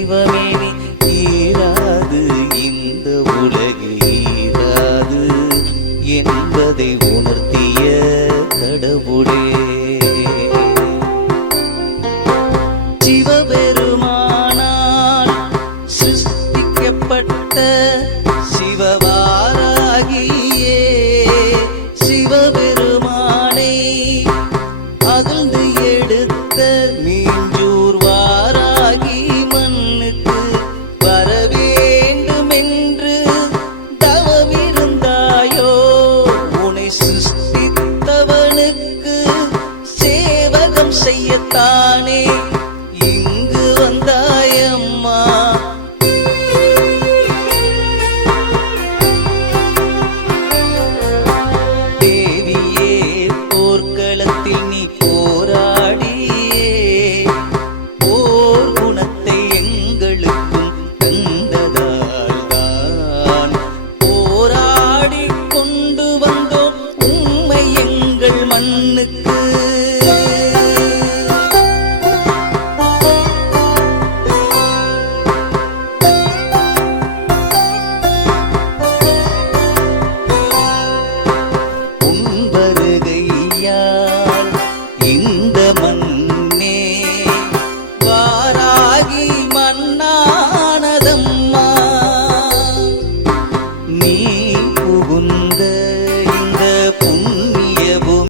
தெய்வமேனி ஈராது இந்த உலகு ஈராது என்பதை உணர்த்திய கடவுளே. சிவபெருமானால் சிருஷ்டிக்கப்பட்ட சிவவாராகியே தானே இங்கு வந்தாயம்மா. தேவியே போர்க்களத்தில் நீ போராடியே. போர் குணத்தை எங்களுக்கும் தந்ததால் போராடி கொண்டு வந்தோம் உண்மை எங்கள் மண்ணுக்கு. உந்த